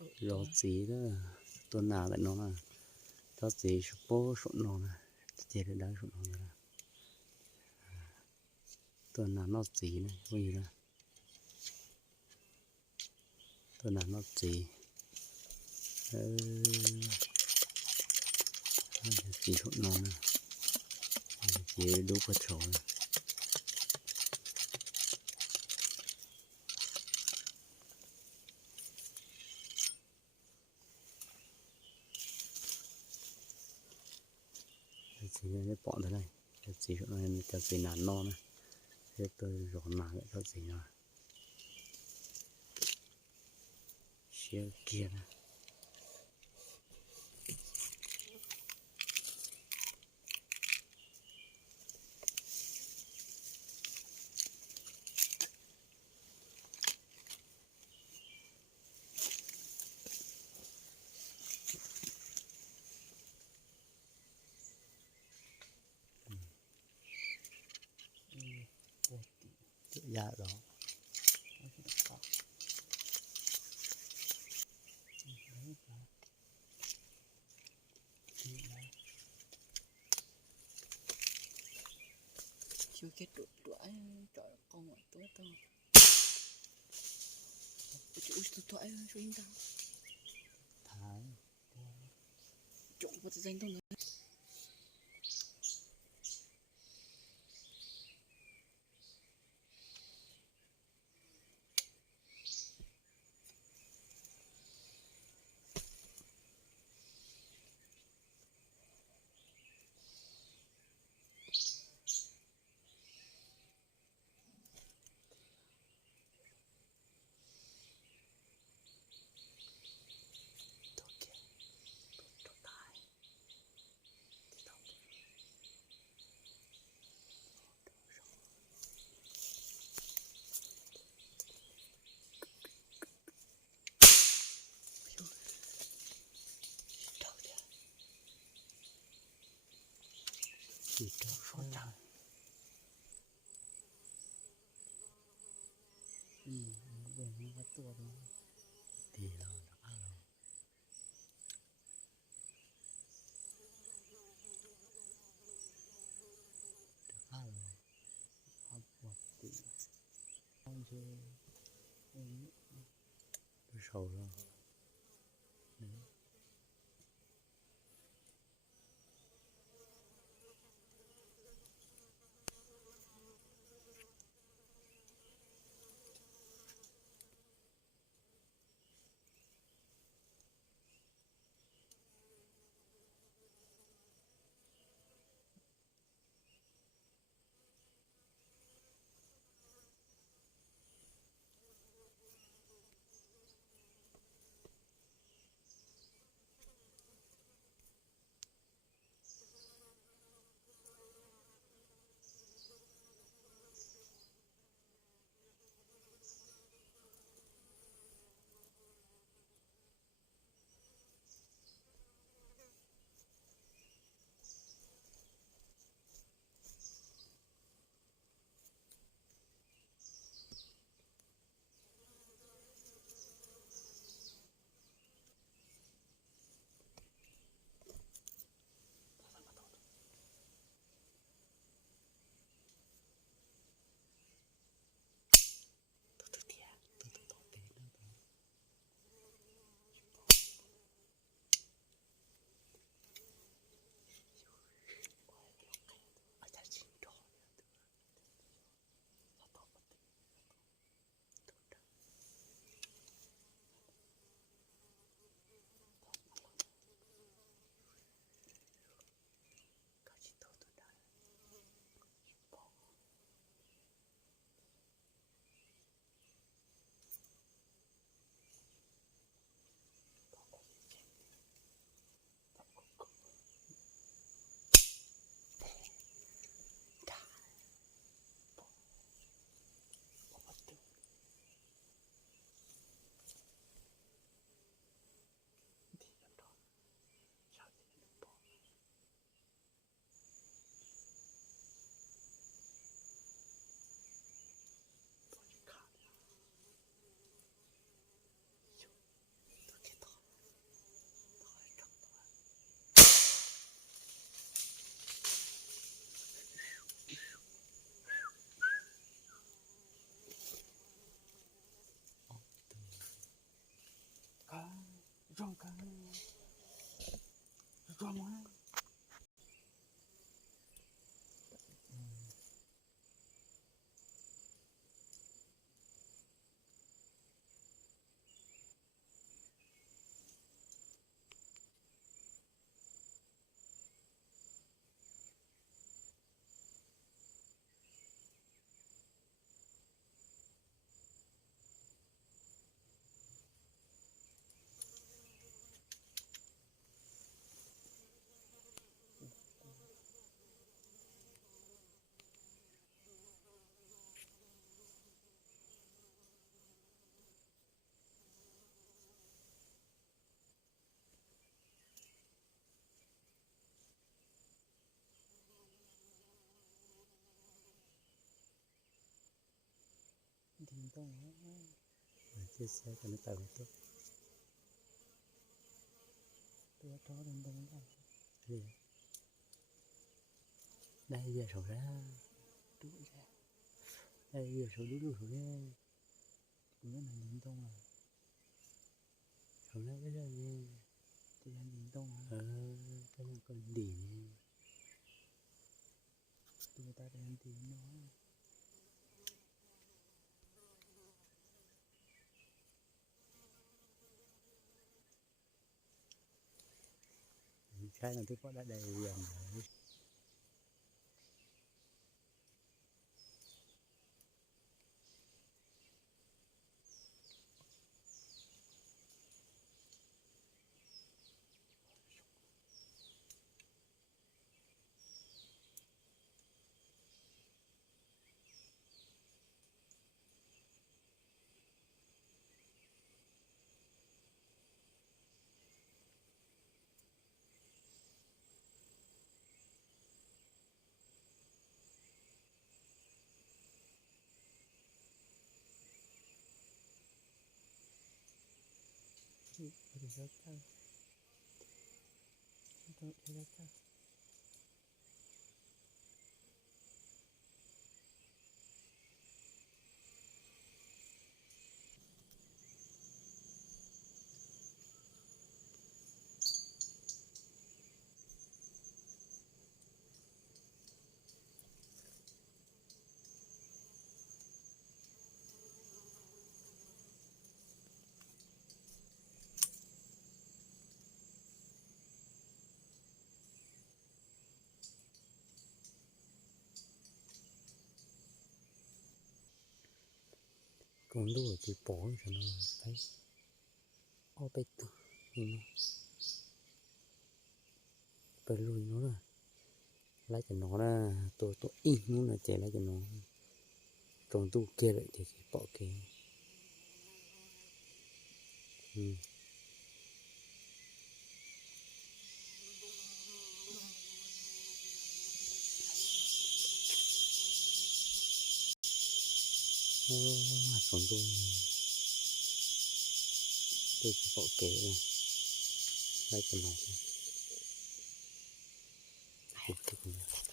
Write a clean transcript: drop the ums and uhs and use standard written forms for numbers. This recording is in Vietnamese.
rồi gì đó tuần nào lại nó là cho gì số số nó là chỉ để đá số nó là tuần nào nó gì này coi như là tuần nào nó gì chỉ số nó nè chỉ đủ vật số này chỉ cái bọn thế này chỉ chỗ này cho gì là non này thế tôi rõ mà lại cho gì rồi chia kia này dạ đó chưa kết đuổi trời con ở tối to ui tôi thoại cho anh ta thái trộn vào danh tôi nữa chỉ cho số chẳng bên nó có tua đó thì là đã rồi đã rồi học một tí không chơi tôi sầu rồi Rong cả rong á. Điện tông á. chia sẻ cho nó tạo tốt Tôi cho điện tông ra. đi đây giờ sổ ra Tôi ra. đây giờ sổ đúng rồi nha Tôi là điện tông à. sổ ra cái gì nha Tôi là điện tông à. cái này con đỉ nha Tôi ta đang tìm nó. cái là tôi có đã đầy dần rồi Tôi rất ta. Tôi rất ta. con đua chỉ bỏ cho nó thấy ô bê tơ nó cái lùi nó là lấy cho nó ra tôi in nó là chạy lấy cho nó còn tu kia lại thì bỏ kia mặt còn tôi chỉ bỏ kế này lấy cho nó không thích nữa